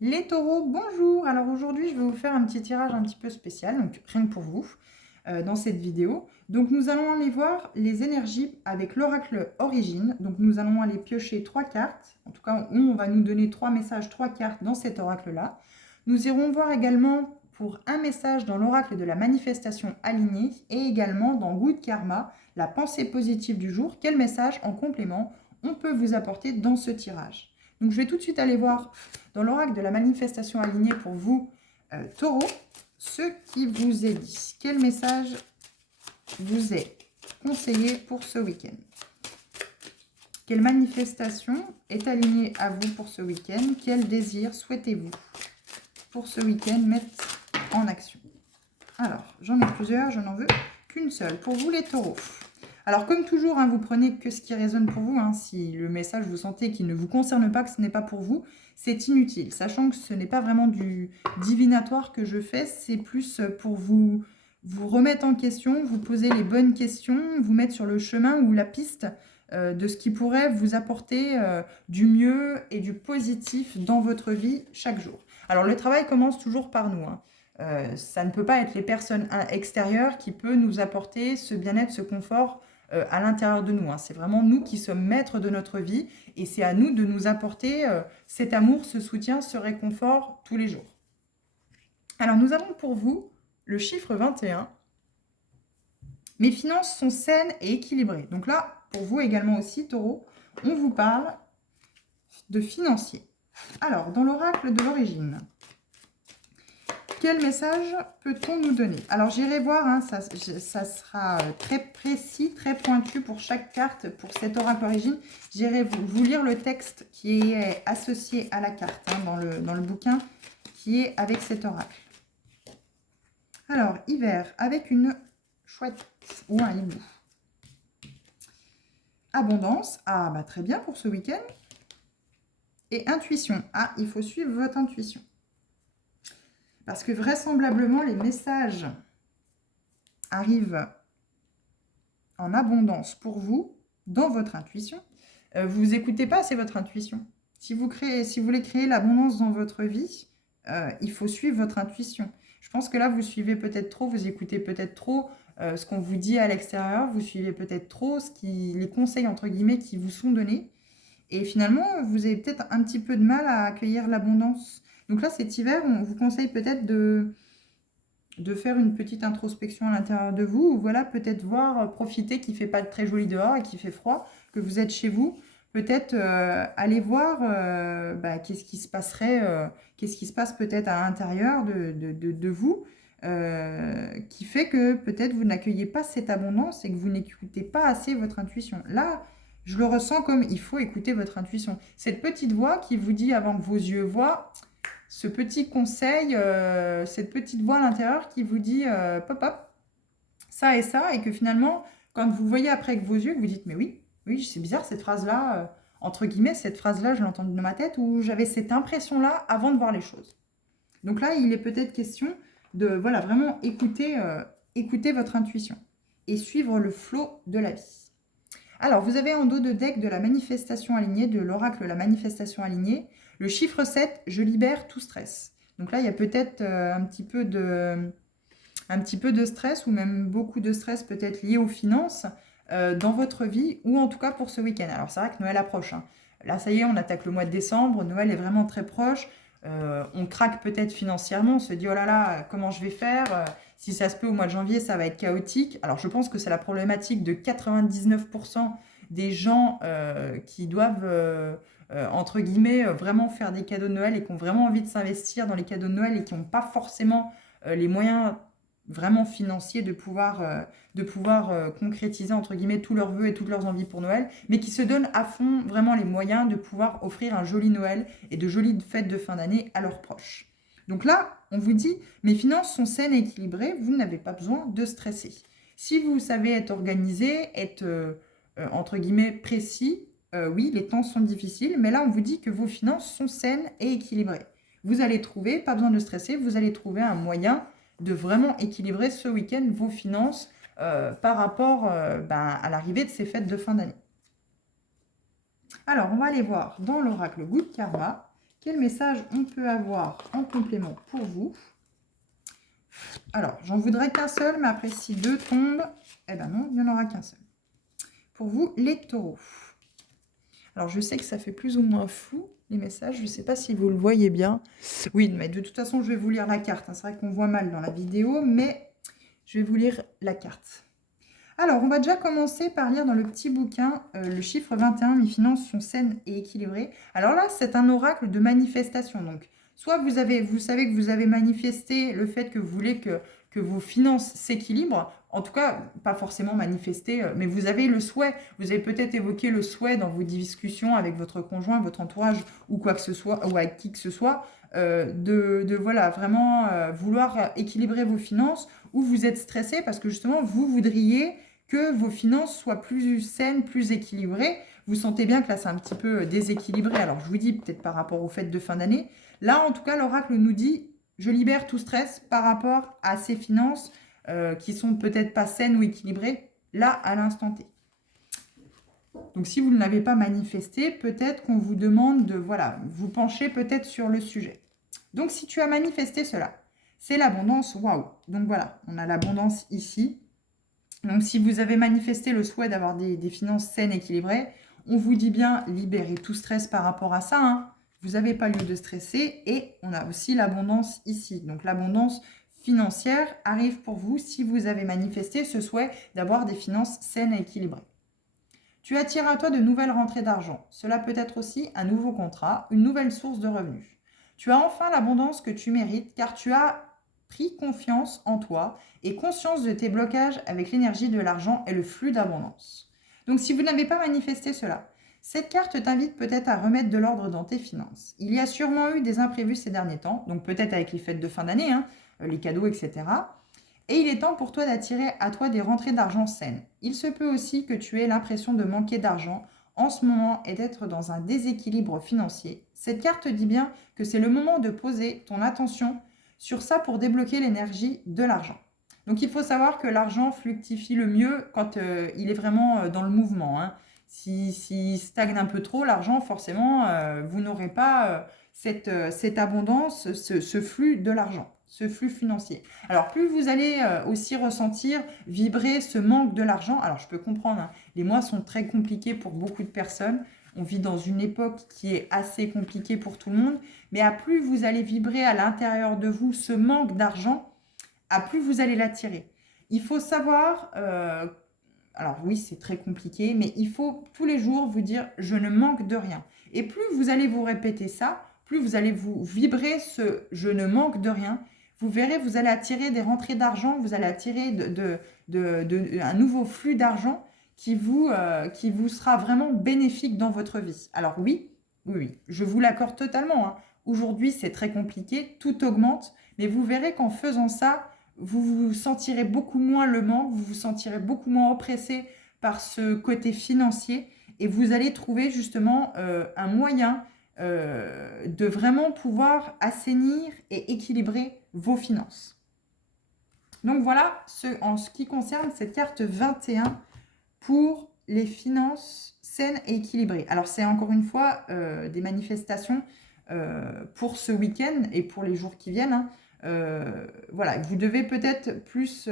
Les taureaux, bonjour! Alors aujourd'hui, je vais vous faire un petit tirage un petit peu spécial, donc rien que pour vous, dans cette vidéo. Donc nous allons aller voir les énergies avec l'oracle Origine. Donc nous allons aller piocher 3 cartes. En tout cas, on va nous donner 3 messages, 3 cartes dans cet oracle-là. Nous irons voir également pour un message dans l'oracle de la manifestation alignée et également dans Good Karma, la pensée positive du jour. Quel message en complément on peut vous apporter dans ce tirage? Donc je vais tout de suite aller voir dans l'oracle de la manifestation alignée pour vous, taureaux, ce qui vous est dit. Quel message vous est conseillé pour ce week-end? Quelle manifestation est alignée à vous pour ce week-end? Quel désir souhaitez-vous pour ce week-end mettre en action? Alors, j'en ai plusieurs, je n'en veux qu'une seule. Pour vous les taureaux. Alors, comme toujours, vous prenez que ce qui résonne pour vous. Si le message, vous sentez qu'il ne vous concerne pas, que ce n'est pas pour vous, c'est inutile. Sachant que ce n'est pas vraiment du divinatoire que je fais, c'est plus pour vous remettre en question, vous poser les bonnes questions, vous mettre sur le chemin ou la piste de ce qui pourrait vous apporter du mieux et du positif dans votre vie chaque jour. Alors, le travail commence toujours par nous. Ça ne peut pas être les personnes extérieures qui peuvent nous apporter ce bien-être, ce confort à l'intérieur de nous. C'est vraiment nous qui sommes maîtres de notre vie et c'est à nous de nous apporter cet amour, ce soutien, ce réconfort tous les jours. Alors nous avons pour vous le chiffre 21. Mes finances sont saines et équilibrées. Donc là, pour vous également aussi, taureau, on vous parle de financier. Alors, dans l'oracle de l'origine, quel message peut-on nous donner? Alors, j'irai voir, ça sera très précis, très pointu pour chaque carte, pour cet oracle origine. J'irai vous lire le texte qui est associé à la carte, dans le bouquin qui est avec cet oracle. Alors, hiver, avec une chouette ou un hibou. Abondance, très bien pour ce week-end. Et intuition, il faut suivre votre intuition. Parce que vraisemblablement, les messages arrivent en abondance pour vous, dans votre intuition. Vous n'écoutez pas assez votre intuition. Si vous voulez créer l'abondance dans votre vie, il faut suivre votre intuition. Je pense que là, vous suivez peut-être trop, vous écoutez peut-être trop ce qu'on vous dit à l'extérieur, vous suivez peut-être trop les conseils, entre guillemets, qui vous sont donnés. Et finalement, vous avez peut-être un petit peu de mal à accueillir l'abondance. Donc là, cet hiver, on vous conseille peut-être de faire une petite introspection à l'intérieur de vous, ou voilà, peut-être profiter qu'il ne fait pas très joli dehors et qu'il fait froid, que vous êtes chez vous, peut-être aller voir qu'est-ce qui se passerait, qu'est-ce qui se passe peut-être à l'intérieur de vous, qui fait que peut-être vous n'accueillez pas cette abondance et que vous n'écoutez pas assez votre intuition. Là, je le ressens comme il faut écouter votre intuition. Cette petite voix qui vous dit avant que vos yeux voient, ce petit conseil, cette petite voix à l'intérieur qui vous dit pop hop, ça et ça, et que finalement, quand vous voyez après avec vos yeux, vous dites mais oui, c'est bizarre cette phrase-là, entre guillemets, cette phrase-là, je l'ai entendue dans ma tête, ou j'avais cette impression-là avant de voir les choses. Donc là, il est peut-être question de vraiment écouter votre intuition et suivre le flot de la vie. Alors, vous avez en dos de deck de la manifestation alignée, de l'oracle la manifestation alignée, le chiffre 7, je libère tout stress. Donc là, il y a peut-être un petit peu de stress, ou même beaucoup de stress peut-être lié aux finances dans votre vie, ou en tout cas pour ce week-end. Alors c'est vrai que Noël approche. Là, ça y est, on attaque le mois de décembre, Noël est vraiment très proche. On craque peut-être financièrement, on se dit oh là là, comment je vais faire? Si ça se peut au mois de janvier, ça va être chaotique. Alors je pense que c'est la problématique de 99% des gens qui doivent, entre guillemets, vraiment faire des cadeaux de Noël et qui ont vraiment envie de s'investir dans les cadeaux de Noël et qui n'ont pas forcément les moyens vraiment financiers de pouvoir concrétiser entre guillemets tous leurs vœux et toutes leurs envies pour Noël, mais qui se donnent à fond vraiment les moyens de pouvoir offrir un joli Noël et de jolies fêtes de fin d'année à leurs proches. Donc là, on vous dit, mes finances sont saines et équilibrées, vous n'avez pas besoin de stresser. Si vous savez être organisé, être entre guillemets précis, oui, les temps sont difficiles, mais là, on vous dit que vos finances sont saines et équilibrées. Vous allez trouver, pas besoin de stresser, vous allez trouver un moyen de vraiment équilibrer ce week-end vos finances par rapport à l'arrivée de ces fêtes de fin d'année. Alors, on va aller voir dans l'oracle Good Karma, Quel message on peut avoir en complément pour vous? Alors, j'en voudrais qu'un seul, mais après, si deux tombent, eh ben non, il n'y en aura qu'un seul. Pour vous, les taureaux. Alors, je sais que ça fait plus ou moins flou, les messages. Je ne sais pas si vous le voyez bien. Oui, mais de toute façon, je vais vous lire la carte. C'est vrai qu'on voit mal dans la vidéo, mais je vais vous lire la carte. Alors, on va déjà commencer par lire dans le petit bouquin le chiffre 21, mes finances sont saines et équilibrées. Alors là, c'est un oracle de manifestation. Donc, soit vous savez que vous avez manifesté le fait que vous voulez que vos finances s'équilibrent. En tout cas, pas forcément manifester, mais vous avez le souhait. Vous avez peut-être évoqué le souhait dans vos discussions avec votre conjoint, votre entourage ou quoi que ce soit, ou avec qui que ce soit, voilà, vraiment vouloir équilibrer vos finances, ou vous êtes stressé parce que justement, vous voudriez que vos finances soient plus saines, plus équilibrées. Vous sentez bien que là, c'est un petit peu déséquilibré. Alors, je vous dis peut-être par rapport aux fêtes de fin d'année. Là, en tout cas, l'oracle nous dit, je libère tout stress par rapport à ces finances qui sont peut-être pas saines ou équilibrées, là, à l'instant T. Donc, si vous ne l'avez pas manifesté, peut-être qu'on vous demande de, voilà, vous pencher peut-être sur le sujet. Donc, si tu as manifesté cela, c'est l'abondance, waouh. Donc, voilà, on a l'abondance ici. Donc, si vous avez manifesté le souhait d'avoir des finances saines, équilibrées, on vous dit bien libérez tout stress par rapport à ça. Hein. Vous n'avez pas lieu de stresser. Et on a aussi l'abondance ici. Donc, l'abondance financière arrive pour vous si vous avez manifesté ce souhait d'avoir des finances saines et équilibrées. Tu attires à toi de nouvelles rentrées d'argent. Cela peut être aussi un nouveau contrat, une nouvelle source de revenus. Tu as enfin l'abondance que tu mérites car tu as pris confiance en toi et conscience de tes blocages avec l'énergie de l'argent et le flux d'abondance. Donc si vous n'avez pas manifesté cela, cette carte t'invite peut-être à remettre de l'ordre dans tes finances. Il y a sûrement eu des imprévus ces derniers temps, donc peut-être avec les fêtes de fin d'année, hein, les cadeaux, etc. Et il est temps pour toi d'attirer à toi des rentrées d'argent saines. Il se peut aussi que tu aies l'impression de manquer d'argent en ce moment et d'être dans un déséquilibre financier. Cette carte dit bien que c'est le moment de poser ton attention sur ça pour débloquer l'énergie de l'argent. Donc il faut savoir que l'argent fluctifie le mieux quand il est vraiment dans le mouvement. Hein. S'il stagne un peu trop, l'argent, forcément, vous n'aurez pas cette abondance, ce flux de l'argent, ce flux financier. Alors plus vous allez aussi ressentir, vibrer ce manque de l'argent, alors je peux comprendre, hein, les mois sont très compliqués pour beaucoup de personnes, on vit dans une époque qui est assez compliquée pour tout le monde, mais à plus vous allez vibrer à l'intérieur de vous ce manque d'argent, à plus vous allez l'attirer. Il faut savoir, alors oui c'est très compliqué, mais il faut tous les jours vous dire je ne manque de rien. Et plus vous allez vous répéter ça, plus vous allez vous vibrer ce je ne manque de rien, vous verrez, vous allez attirer des rentrées d'argent, vous allez attirer un nouveau flux d'argent qui vous sera vraiment bénéfique dans votre vie. Alors oui, je vous l'accorde totalement. Hein. Aujourd'hui, c'est très compliqué, tout augmente, mais vous verrez qu'en faisant ça, vous vous sentirez beaucoup moins le manque, vous vous sentirez beaucoup moins oppressé par ce côté financier et vous allez trouver justement un moyen de vraiment pouvoir assainir et équilibrer vos finances. Donc voilà en ce qui concerne cette carte 21 pour les finances saines et équilibrées. Alors c'est encore une fois des manifestations pour ce week-end et pour les jours qui viennent. Hein. Voilà, vous devez peut-être plus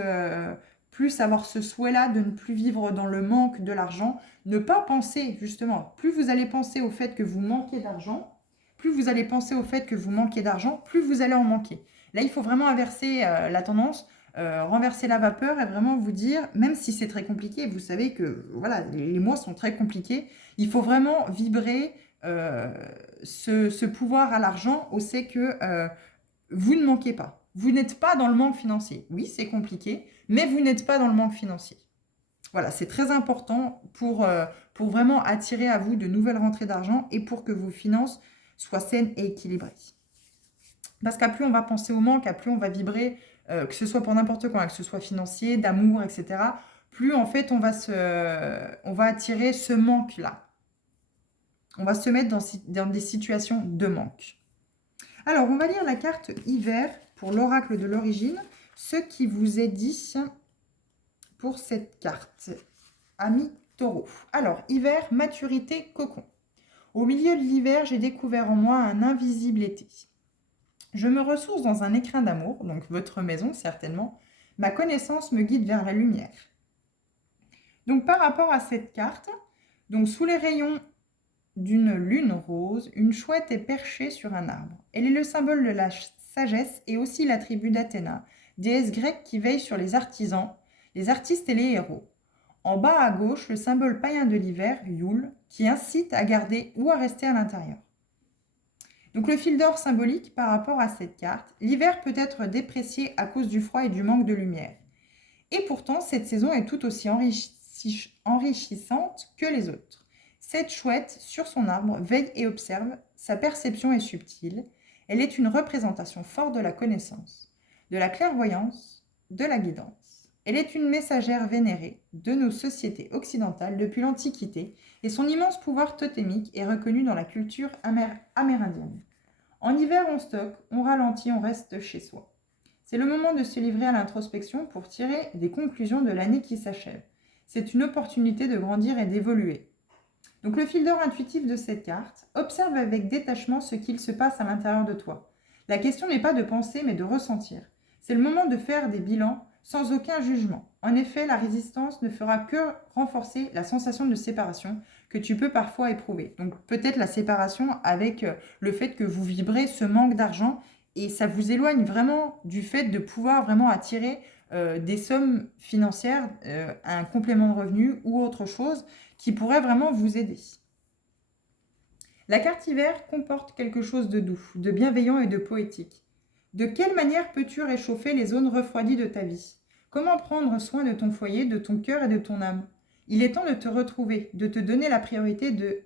avoir ce souhait-là de ne plus vivre dans le manque de l'argent. Ne pas penser, justement, plus vous allez penser au fait que vous manquez d'argent, plus vous allez penser au fait que vous manquez d'argent, plus vous allez en manquer. Là, il faut vraiment inverser la tendance, renverser la vapeur et vraiment vous dire, même si c'est très compliqué, vous savez que voilà, les mois sont très compliqués, il faut vraiment vibrer ce pouvoir à l'argent au fait que vous ne manquez pas. Vous n'êtes pas dans le manque financier. Oui, c'est compliqué, mais vous n'êtes pas dans le manque financier. Voilà, c'est très important pour vraiment attirer à vous de nouvelles rentrées d'argent et pour que vos finances soient saines et équilibrées. Parce qu'à plus on va penser au manque, à plus on va vibrer, que ce soit pour n'importe quoi, que ce soit financier, d'amour, etc., plus en fait on va attirer ce manque-là. On va se mettre dans des situations de manque. Alors, on va lire la carte hiver pour l'oracle de l'origine, ce qui vous est dit pour cette carte, ami taureau. Alors, hiver, maturité, cocon. Au milieu de l'hiver, j'ai découvert en moi un invisible été. Je me ressource dans un écrin d'amour, donc votre maison certainement. Ma connaissance me guide vers la lumière. Donc par rapport à cette carte, donc sous les rayons d'une lune rose, une chouette est perchée sur un arbre. Elle est le symbole de la sagesse et aussi l'attribut d'Athéna, déesse grecque qui veille sur les artisans, les artistes et les héros. En bas à gauche, le symbole païen de l'hiver, Yule, qui incite à garder ou à rester à l'intérieur. Donc le fil d'or symbolique par rapport à cette carte, l'hiver peut être déprécié à cause du froid et du manque de lumière. Et pourtant, cette saison est tout aussi enrichissante que les autres. Cette chouette, sur son arbre, veille et observe, sa perception est subtile, elle est une représentation forte de la connaissance, de la clairvoyance, de la guidance. Elle est une messagère vénérée de nos sociétés occidentales depuis l'Antiquité et son immense pouvoir totémique est reconnu dans la culture amérindienne. En hiver, on stocke, on ralentit, on reste chez soi. C'est le moment de se livrer à l'introspection pour tirer des conclusions de l'année qui s'achève. C'est une opportunité de grandir et d'évoluer. Donc le fil d'or intuitif de cette carte, observe avec détachement ce qu'il se passe à l'intérieur de toi. La question n'est pas de penser mais de ressentir. C'est le moment de faire des bilans sans aucun jugement. En effet, la résistance ne fera que renforcer la sensation de séparation que tu peux parfois éprouver. Donc peut-être la séparation avec le fait que vous vibrez ce manque d'argent et ça vous éloigne vraiment du fait de pouvoir vraiment attirer des sommes financières, un complément de revenu ou autre chose qui pourrait vraiment vous aider. La carte hiver comporte quelque chose de doux, de bienveillant et de poétique. De quelle manière peux-tu réchauffer les zones refroidies de ta vie? Comment prendre soin de ton foyer, de ton cœur et de ton âme? Il est temps de te retrouver, de te donner la priorité, de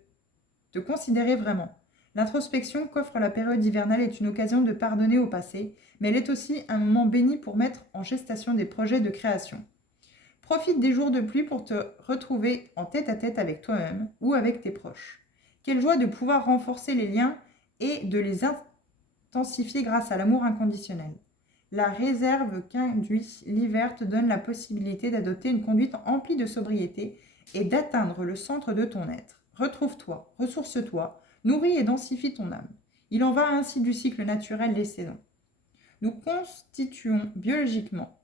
te considérer vraiment. L'introspection qu'offre la période hivernale est une occasion de pardonner au passé, mais elle est aussi un moment béni pour mettre en gestation des projets de création. Profite des jours de pluie pour te retrouver en tête-à-tête avec toi-même ou avec tes proches. Quelle joie de pouvoir renforcer les liens et de les intensifier grâce à l'amour inconditionnel. La réserve qu'induit l'hiver te donne la possibilité d'adopter une conduite emplie de sobriété et d'atteindre le centre de ton être. Retrouve-toi, ressource-toi, nourris et densifie ton âme. Il en va ainsi du cycle naturel des saisons. Nous constituons biologiquement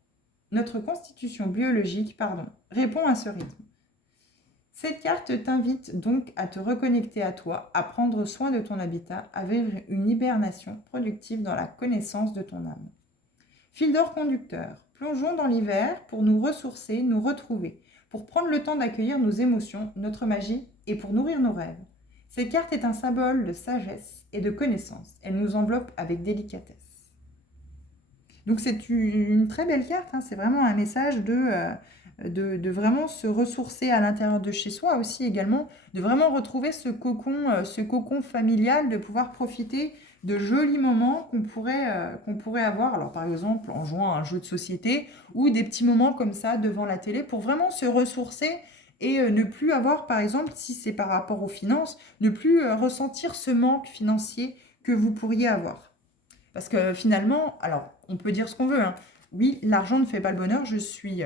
Notre constitution biologique répond à ce rythme. Cette carte t'invite donc à te reconnecter à toi, à prendre soin de ton habitat, à vivre une hibernation productive dans la connaissance de ton âme. Fil d'or conducteur, plongeons dans l'hiver pour nous ressourcer, nous retrouver, pour prendre le temps d'accueillir nos émotions, notre magie et pour nourrir nos rêves. Cette carte est un symbole de sagesse et de connaissance. Elle nous enveloppe avec délicatesse. Donc c'est une très belle carte, hein. C'est vraiment un message de vraiment se ressourcer à l'intérieur de chez soi aussi également, de vraiment retrouver ce cocon familial, de pouvoir profiter de jolis moments qu'on pourrait avoir, alors par exemple en jouant à un jeu de société ou des petits moments comme ça devant la télé pour vraiment se ressourcer et ne plus avoir, par exemple, si c'est par rapport aux finances, ne plus ressentir ce manque financier que vous pourriez avoir. Parce que finalement, alors on peut dire ce qu'on veut, hein. Oui, l'argent ne fait pas le bonheur, je suis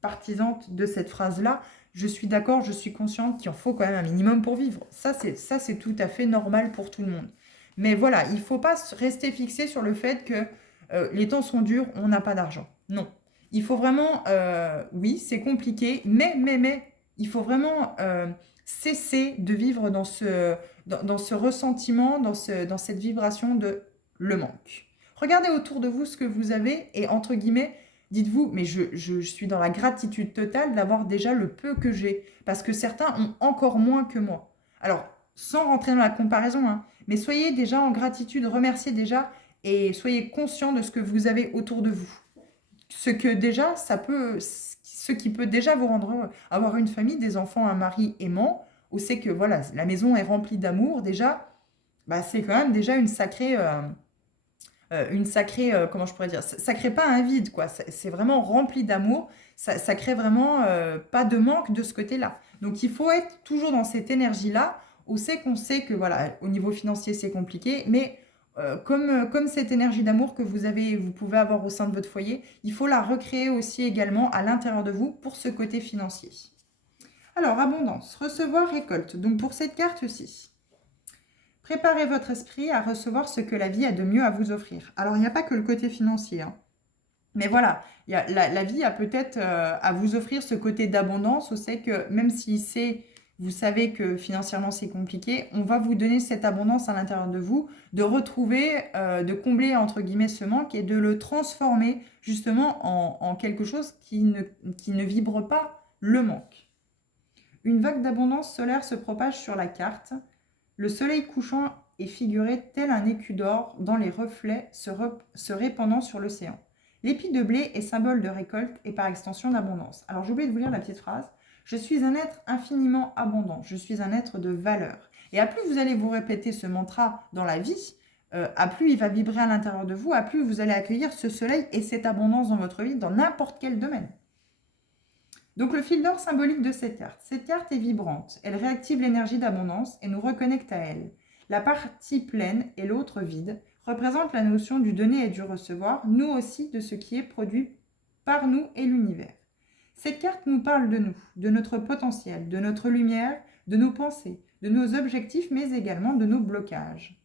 partisante de cette phrase-là, je suis d'accord, je suis consciente qu'il en faut quand même un minimum pour vivre. Ça, c'est tout à fait normal pour tout le monde. Mais voilà, il ne faut pas rester fixé sur le fait que les temps sont durs, on n'a pas d'argent. Non. Il faut vraiment, oui, c'est compliqué, mais, il faut vraiment cesser de vivre dans ce ressentiment, dans cette vibration de le manque. Regardez autour de vous ce que vous avez et entre guillemets, dites-vous, mais je suis dans la gratitude totale d'avoir déjà le peu que j'ai, parce que certains ont encore moins que moi. Alors, sans rentrer dans la comparaison, hein, mais soyez déjà en gratitude, remerciez déjà et soyez conscient de ce que vous avez autour de vous. Ce qui peut déjà vous rendre heureux. Avoir une famille, des enfants, un mari aimant, où c'est que voilà, la maison est remplie d'amour, déjà, bah, c'est quand même déjà une sacrée, comment je pourrais dire, ça crée pas un vide, quoi. C'est vraiment rempli d'amour, ça crée vraiment pas de manque de ce côté-là. Donc il faut être toujours dans cette énergie-là, où c'est qu'on sait que voilà, au niveau financier c'est compliqué, mais comme cette énergie d'amour que vous pouvez avoir au sein de votre foyer, il faut la recréer aussi également à l'intérieur de vous pour ce côté financier. Alors, abondance, recevoir, récolte. Donc pour cette carte-ci, Préparez votre esprit à recevoir ce que la vie a de mieux à vous offrir. Alors, il n'y a pas que le côté financier, hein. Mais voilà, la vie a peut-être à vous offrir ce côté d'abondance où c'est que même si vous savez que financièrement c'est compliqué, on va vous donner cette abondance à l'intérieur de vous, de retrouver, de combler entre guillemets ce manque et de le transformer justement en quelque chose qui ne vibre pas le manque. Une vague d'abondance solaire se propage sur la carte. Le soleil couchant est figuré tel un écu d'or dans les reflets se répandant sur l'océan. L'épi de blé est symbole de récolte et par extension d'abondance. Alors j'ai oublié de vous lire la petite phrase. Je suis un être infiniment abondant, je suis un être de valeur. Et à plus vous allez vous répéter ce mantra dans la vie, à plus il va vibrer à l'intérieur de vous, à plus vous allez accueillir ce soleil et cette abondance dans votre vie, dans n'importe quel domaine. Donc le fil d'or symbolique de cette carte. Cette carte est vibrante, elle réactive l'énergie d'abondance et nous reconnecte à elle. La partie pleine et l'autre vide représentent la notion du donner et du recevoir, nous aussi de ce qui est produit par nous et l'univers. Cette carte nous parle de nous, de notre potentiel, de notre lumière, de nos pensées, de nos objectifs, mais également de nos blocages.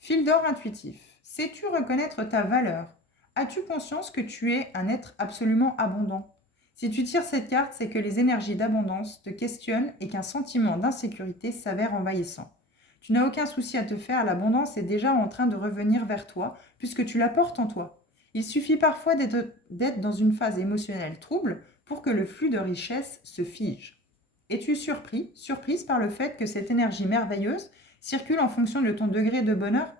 Fil d'or intuitif. Sais-tu reconnaître ta valeur? As-tu conscience que tu es un être absolument abondant? Si tu tires cette carte, c'est que les énergies d'abondance te questionnent et qu'un sentiment d'insécurité s'avère envahissant. Tu n'as aucun souci à te faire, l'abondance est déjà en train de revenir vers toi puisque tu la portes en toi. Il suffit parfois d'être dans une phase émotionnelle trouble pour que le flux de richesse se fige. Es-tu surprise par le fait que cette énergie merveilleuse circule en fonction de ton degré de bonheur?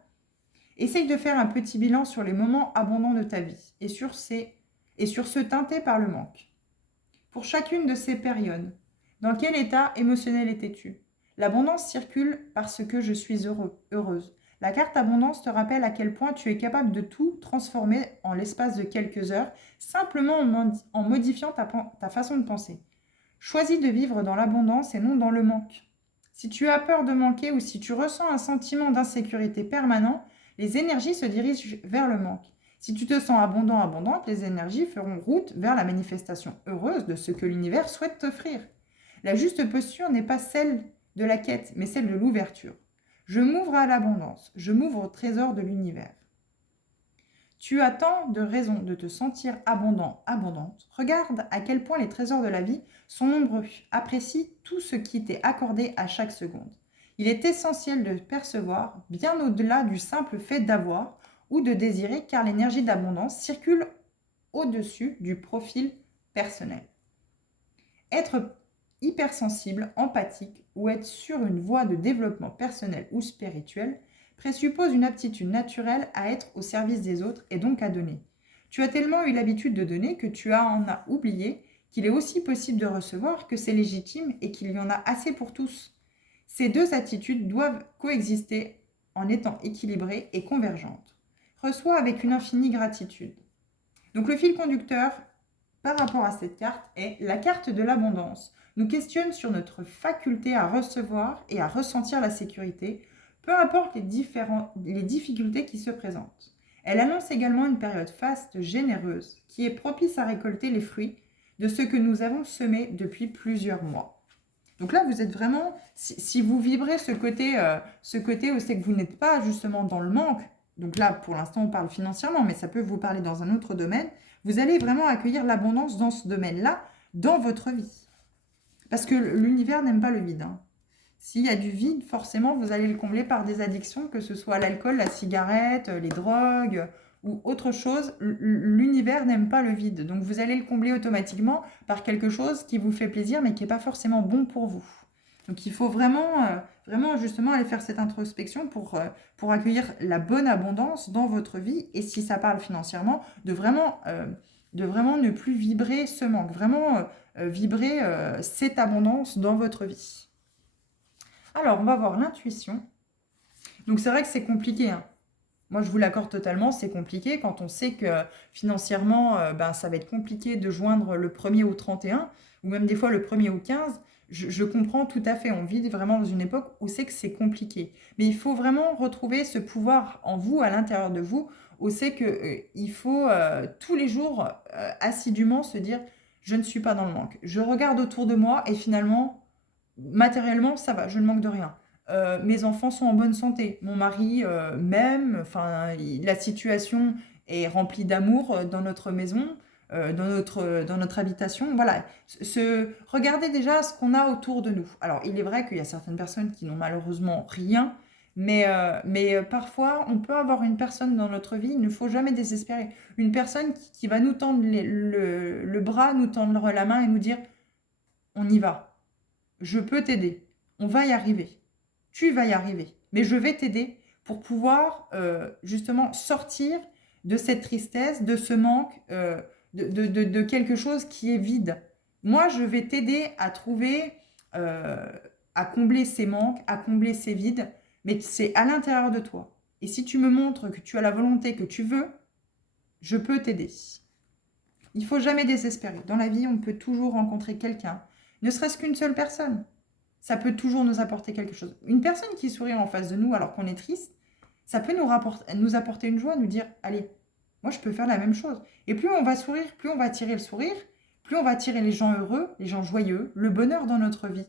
Essaye de faire un petit bilan sur les moments abondants de ta vie et sur ceux teintés par le manque. Pour chacune de ces périodes, dans quel état émotionnel étais-tu? L'abondance circule parce que je suis heureuse. La carte abondance te rappelle à quel point tu es capable de tout transformer en l'espace de quelques heures, simplement en modifiant ta façon de penser. Choisis de vivre dans l'abondance et non dans le manque. Si tu as peur de manquer ou si tu ressens un sentiment d'insécurité permanent, les énergies se dirigent vers le manque. Si tu te sens abondante, les énergies feront route vers la manifestation heureuse de ce que l'univers souhaite t'offrir. La juste posture n'est pas celle de la quête, mais celle de l'ouverture. Je m'ouvre à l'abondance, je m'ouvre au trésor de l'univers. Tu as tant de raisons de te sentir abondante. Regarde à quel point les trésors de la vie sont nombreux. Apprécie tout ce qui t'est accordé à chaque seconde. Il est essentiel de percevoir, bien au-delà du simple fait d'avoir ou de désirer, car l'énergie d'abondance circule au-dessus du profil personnel. Être hypersensible, empathique ou être sur une voie de développement personnel ou spirituel présuppose une aptitude naturelle à être au service des autres et donc à donner. Tu as tellement eu l'habitude de donner que tu en as oublié qu'il est aussi possible de recevoir, que c'est légitime et qu'il y en a assez pour tous. Ces deux attitudes doivent coexister en étant équilibrées et convergentes. Reçois avec une infinie gratitude. Donc le fil conducteur par rapport à cette carte est la carte de l'abondance. Nous questionne sur notre faculté à recevoir et à ressentir la sécurité, peu importe les difficultés qui se présentent. Elle annonce également une période faste, généreuse, qui est propice à récolter les fruits de ce que nous avons semé depuis plusieurs mois. Donc là, vous êtes vraiment, si vous vibrez ce côté où c'est que vous n'êtes pas justement dans le manque, donc là, pour l'instant, on parle financièrement, mais ça peut vous parler dans un autre domaine, vous allez vraiment accueillir l'abondance dans ce domaine-là, dans votre vie. Parce que l'univers n'aime pas le vide, hein. S'il y a du vide, forcément, vous allez le combler par des addictions, que ce soit l'alcool, la cigarette, les drogues ou autre chose. L'univers n'aime pas le vide. Donc, vous allez le combler automatiquement par quelque chose qui vous fait plaisir, mais qui n'est pas forcément bon pour vous. Donc, il faut vraiment justement aller faire cette introspection pour accueillir la bonne abondance dans votre vie. Et si ça parle financièrement, de vraiment ne plus vibrer ce manque, vraiment vibrer cette abondance dans votre vie. Alors, on va voir l'intuition. Donc, c'est vrai que c'est compliqué, hein. Moi, je vous l'accorde totalement, c'est compliqué quand on sait que financièrement, ça va être compliqué de joindre le 1er au 31, ou même des fois le 1er au 15. Je comprends tout à fait, on vit vraiment dans une époque où c'est que c'est compliqué. Mais il faut vraiment retrouver ce pouvoir en vous, à l'intérieur de vous, où c'est qu'il faut tous les jours assidûment se dire « je ne suis pas dans le manque ». Je regarde autour de moi et finalement, matériellement, ça va, je ne manque de rien. mes enfants sont en bonne santé, mon mari m'aime, enfin, la situation est remplie d'amour dans notre maison, dans notre habitation. Voilà, regardez déjà ce qu'on a autour de nous. Alors, il est vrai qu'il y a certaines personnes qui n'ont malheureusement rien, mais parfois, on peut avoir une personne dans notre vie, il ne faut jamais désespérer. Une personne qui va nous tendre le bras, nous tendre la main et nous dire, on y va, je peux t'aider, on va y arriver. Tu vas y arriver, mais je vais t'aider pour pouvoir justement sortir de cette tristesse, de ce manque, de quelque chose qui est vide. Moi, je vais t'aider à trouver, euh, à combler ces manques, à combler ces vides, mais c'est à l'intérieur de toi. Et si tu me montres que tu as la volonté, que tu veux, je peux t'aider. Il faut jamais désespérer. Dans la vie, on peut toujours rencontrer quelqu'un, ne serait-ce qu'une seule personne. Ça peut toujours nous apporter quelque chose. Une personne qui sourit en face de nous alors qu'on est triste, ça peut nous apporter une joie, nous dire, allez, moi je peux faire la même chose. Et plus on va sourire, plus on va attirer le sourire, plus on va attirer les gens heureux, les gens joyeux, le bonheur dans notre vie.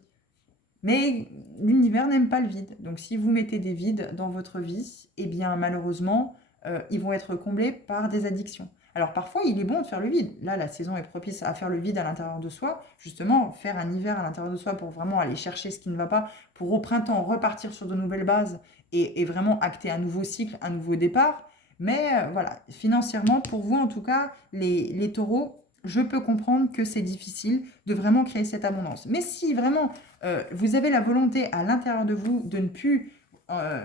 Mais l'univers n'aime pas le vide. Donc si vous mettez des vides dans votre vie, eh bien malheureusement, ils vont être comblés par des addictions. Alors parfois, il est bon de faire le vide. Là, la saison est propice à faire le vide à l'intérieur de soi. Justement, faire un hiver à l'intérieur de soi pour vraiment aller chercher ce qui ne va pas, pour au printemps repartir sur de nouvelles bases et vraiment acter un nouveau cycle, un nouveau départ. Mais voilà, financièrement, pour vous en tout cas, les taureaux, je peux comprendre que c'est difficile de vraiment créer cette abondance. Mais si vraiment vous avez la volonté à l'intérieur de vous de ne plus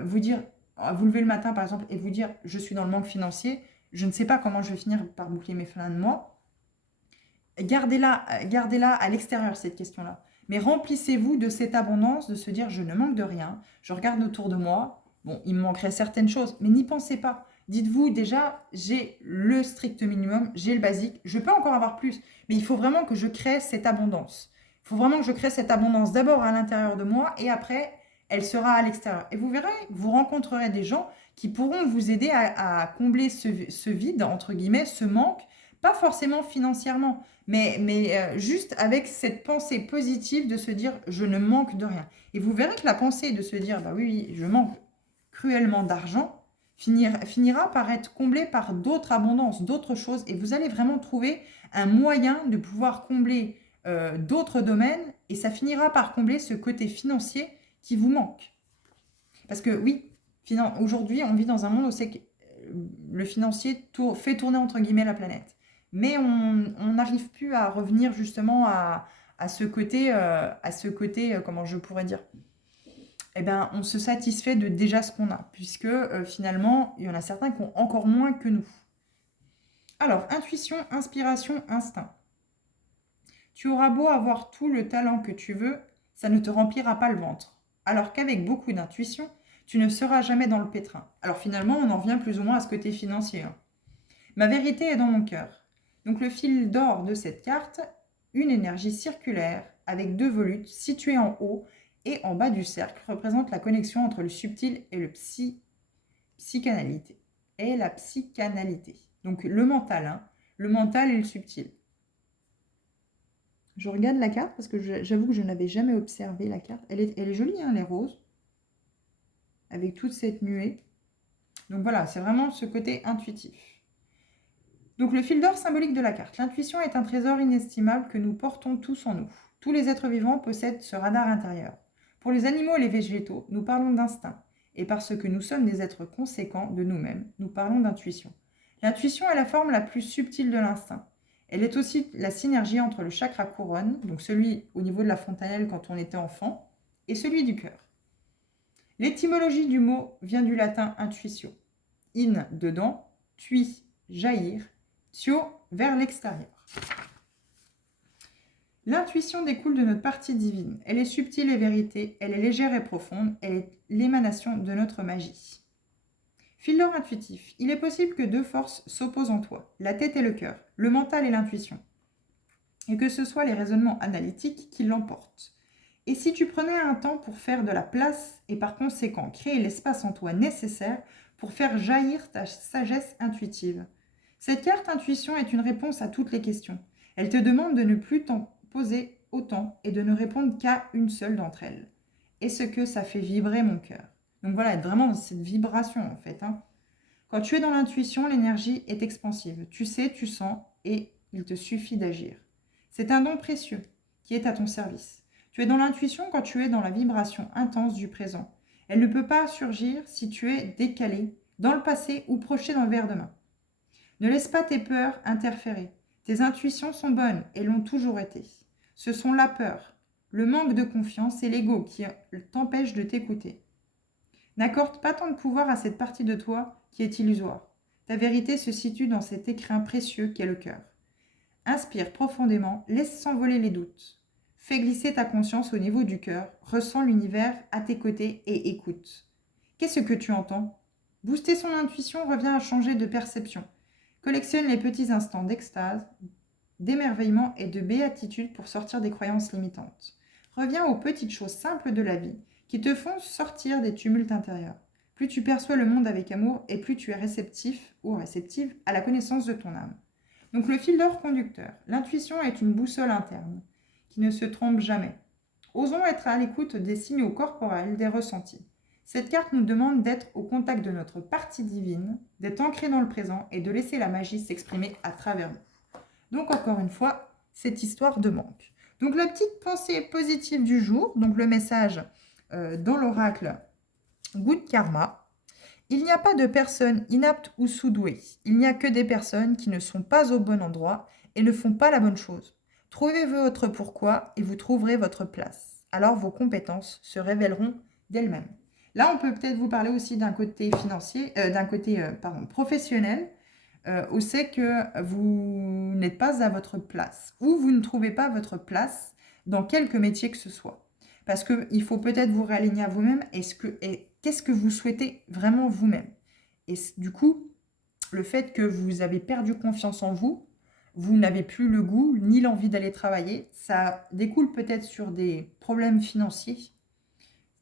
vous dire, vous lever le matin par exemple et vous dire je suis dans le manque financier, je ne sais pas comment je vais finir par boucler mes fins de mois, gardez-la à l'extérieur cette question-là. Mais remplissez-vous de cette abondance, de se dire je ne manque de rien, je regarde autour de moi, bon, il me manquerait certaines choses, mais n'y pensez pas. Dites-vous déjà, j'ai le strict minimum, j'ai le basique, je peux encore avoir plus, mais il faut vraiment que je crée cette abondance. Il faut vraiment que je crée cette abondance d'abord à l'intérieur de moi et après, elle sera à l'extérieur. Et vous verrez, vous rencontrerez des gens qui pourront vous aider à combler ce vide, entre guillemets, ce manque, pas forcément financièrement, mais juste avec cette pensée positive de se dire je ne manque de rien. Et vous verrez que la pensée de se dire bah oui, je manque cruellement d'argent finira par être comblée par d'autres abondances, d'autres choses. Et vous allez vraiment trouver un moyen de pouvoir combler d'autres domaines et ça finira par combler ce côté financier qui vous manque. Parce que oui, aujourd'hui, on vit dans un monde où c'est que le financier fait tourner entre guillemets la planète. Mais on n'arrive plus à revenir justement à ce côté, comment je pourrais dire, eh ben, on se satisfait de déjà ce qu'on a, puisque finalement, il y en a certains qui ont encore moins que nous. Alors, intuition, inspiration, instinct. Tu auras beau avoir tout le talent que tu veux, ça ne te remplira pas le ventre. Alors qu'avec beaucoup d'intuition, tu ne seras jamais dans le pétrin. Alors finalement, on en revient plus ou moins à ce côté financier. Ma vérité est dans mon cœur. Donc le fil d'or de cette carte, une énergie circulaire avec deux volutes situées en haut et en bas du cercle, représente la connexion entre le subtil et le psychanalité. Et la psychanalité. Donc le mental, hein, le mental et le subtil. Je regarde la carte parce que j'avoue que je n'avais jamais observé la carte. Elle est jolie, hein, elle est rose, avec toute cette nuée. Donc voilà, c'est vraiment ce côté intuitif. Donc le fil d'or symbolique de la carte. L'intuition est un trésor inestimable que nous portons tous en nous. Tous les êtres vivants possèdent ce radar intérieur. Pour les animaux et les végétaux, nous parlons d'instinct. Et parce que nous sommes des êtres conséquents de nous-mêmes, nous parlons d'intuition. L'intuition est la forme la plus subtile de l'instinct. Elle est aussi la synergie entre le chakra couronne, donc celui au niveau de la fontanelle quand on était enfant, et celui du cœur. L'étymologie du mot vient du latin intuitio. In, dedans, tui, jaillir, tio, vers l'extérieur. L'intuition découle de notre partie divine. Elle est subtile et vérité, elle est légère et profonde, elle est l'émanation de notre magie. Fil d'or intuitif. Il est possible que deux forces s'opposent en toi, la tête et le cœur, le mental et l'intuition, et que ce soit les raisonnements analytiques qui l'emportent. Et si tu prenais un temps pour faire de la place et par conséquent créer l'espace en toi nécessaire pour faire jaillir ta sagesse intuitive. Cette carte intuition est une réponse à toutes les questions. Elle te demande de ne plus t'en poser autant et de ne répondre qu'à une seule d'entre elles. et ce que ça fait vibrer mon cœur. Donc voilà, être vraiment dans cette vibration en fait. Quand tu es dans l'intuition, l'énergie est expansive. Tu sais, tu sens et il te suffit d'agir. C'est un don précieux qui est à ton service. Tu es dans l'intuition quand tu es dans la vibration intense du présent. Elle ne peut pas surgir si tu es décalé dans le passé ou projeté dans le verre de main. Ne laisse pas tes peurs interférer. Tes intuitions sont bonnes et l'ont toujours été. Ce sont la peur, le manque de confiance et l'ego qui t'empêchent de t'écouter. N'accorde pas tant de pouvoir à cette partie de toi qui est illusoire. Ta vérité se situe dans cet écrin précieux qu'est le cœur. Inspire profondément, laisse s'envoler les doutes. Fais glisser ta conscience au niveau du cœur, ressens l'univers à tes côtés et écoute. Qu'est-ce que tu entends? Booster son intuition revient à changer de perception. Collectionne les petits instants d'extase, d'émerveillement et de béatitude pour sortir des croyances limitantes. Reviens aux petites choses simples de la vie qui te font sortir des tumultes intérieurs. Plus tu perçois le monde avec amour et plus tu es réceptif ou réceptive à la connaissance de ton âme. Donc le fil d'or conducteur. L'intuition est une boussole interne qui ne se trompe jamais. Osons être à l'écoute des signaux corporels, des ressentis. Cette carte nous demande d'être au contact de notre partie divine, d'être ancré dans le présent et de laisser la magie s'exprimer à travers nous. Donc encore une fois, cette histoire de manque. Donc la petite pensée positive du jour, donc le message dans l'oracle Good Karma. Il n'y a pas de personnes inaptes ou sous-douées. Il n'y a que des personnes qui ne sont pas au bon endroit et ne font pas la bonne chose. Trouvez votre pourquoi et vous trouverez votre place. Alors vos compétences se révéleront d'elles-mêmes. Là, on peut peut-être vous parler aussi d'un côté financier, professionnel, où c'est que vous n'êtes pas à votre place ou vous ne trouvez pas votre place dans quelque métier que ce soit. Parce qu'il faut peut-être vous réaligner à vous-même et qu'est-ce que vous souhaitez vraiment vous-même. Et du coup, le fait que vous avez perdu confiance en vous, vous n'avez plus le goût ni l'envie d'aller travailler, ça découle peut-être sur des problèmes financiers.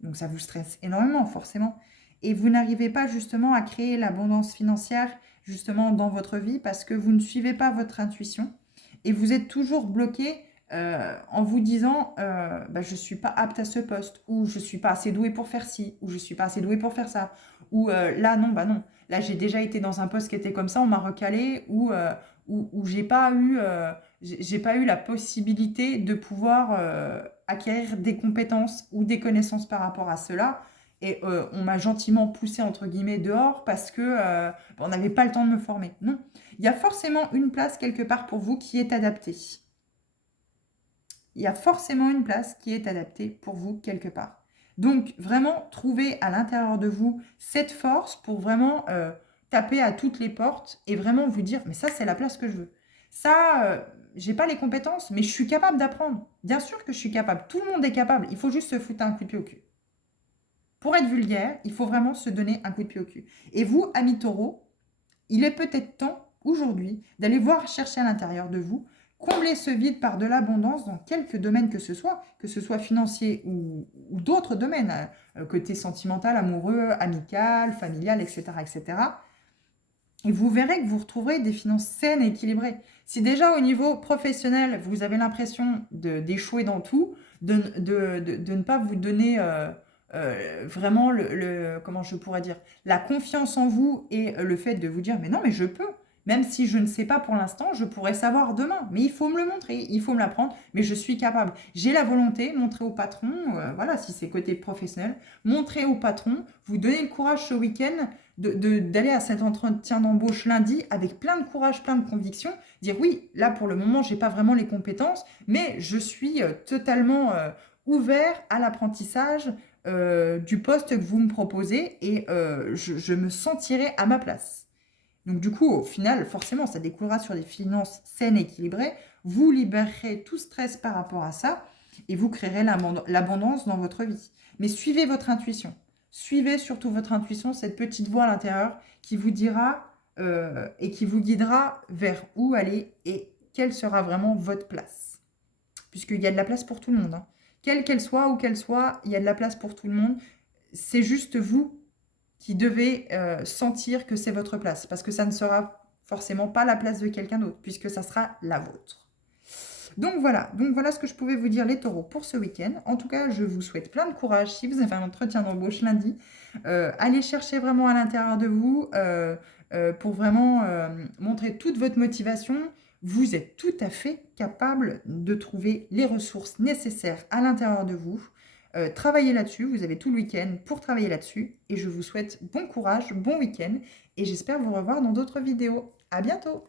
Donc ça vous stresse énormément forcément. Et vous n'arrivez pas justement à créer l'abondance financière justement dans votre vie parce que vous ne suivez pas votre intuition et vous êtes toujours bloqué en vous disant je ne suis pas apte à ce poste, ou je ne suis pas assez doué pour faire ci, ou je ne suis pas assez doué pour faire ça, ou là non, non, là j'ai déjà été dans un poste qui était comme ça, on m'a recalé, ou j'ai pas eu la possibilité de pouvoir acquérir des compétences ou des connaissances par rapport à cela. Et on m'a gentiment poussé entre guillemets dehors parce que on n'avait pas le temps de me former. Non, il y a forcément une place quelque part pour vous qui est adaptée. Il y a forcément une place qui est adaptée pour vous quelque part. Donc, vraiment, trouvez à l'intérieur de vous cette force pour vraiment taper à toutes les portes et vraiment vous dire, mais ça, c'est la place que je veux. Ça, j'ai pas les compétences, mais je suis capable d'apprendre. Bien sûr que je suis capable. Tout le monde est capable. Il faut juste se foutre un coup de pied au cul. Pour être vulgaire, il faut vraiment se donner un coup de pied au cul. Et vous, amis taureaux, il est peut-être temps aujourd'hui d'aller voir chercher à l'intérieur de vous, combler ce vide par de l'abondance dans quelques domaines que ce soit financier ou d'autres domaines, côté sentimental, amoureux, amical, familial, etc., etc. Et vous verrez que vous retrouverez des finances saines et équilibrées. Si déjà au niveau professionnel, vous avez l'impression d'échouer dans tout, de ne pas vous donner vraiment comment je pourrais dire, la confiance en vous et le fait de vous dire mais non mais je peux, même si je ne sais pas pour l'instant, je pourrais savoir demain, mais il faut me le montrer, il faut me l'apprendre, mais je suis capable, j'ai la volonté, montrer au patron, voilà, si c'est côté professionnel, montrer au patron, vous donner le courage ce week-end d'aller à cet entretien d'embauche lundi avec plein de courage, plein de conviction, dire oui, là pour le moment j'ai pas vraiment les compétences, mais je suis totalement ouvert à l'apprentissage du poste que vous me proposez et je me sentirai à ma place. Donc du coup, au final, forcément, ça découlera sur des finances saines et équilibrées. Vous libérerez tout stress par rapport à ça et vous créerez l'abondance dans votre vie. Mais suivez votre intuition. Suivez surtout votre intuition, cette petite voix à l'intérieur qui vous dira et qui vous guidera vers où aller et quelle sera vraiment votre place. Puisqu'il y a de la place pour tout le monde. Quelle qu'elle soit, où qu'elle soit, il y a de la place pour tout le monde. C'est juste vous qui devez sentir que c'est votre place. Parce que ça ne sera forcément pas la place de quelqu'un d'autre, puisque ça sera la vôtre. Donc voilà ce que je pouvais vous dire les taureaux pour ce week-end. En tout cas, je vous souhaite plein de courage si vous avez un entretien d'embauche lundi. Allez chercher vraiment à l'intérieur de vous pour vraiment montrer toute votre motivation. Vous êtes tout à fait capable de trouver les ressources nécessaires à l'intérieur de vous. Travaillez là-dessus, vous avez tout le week-end pour travailler là-dessus. Et je vous souhaite bon courage, bon week-end et j'espère vous revoir dans d'autres vidéos. À bientôt!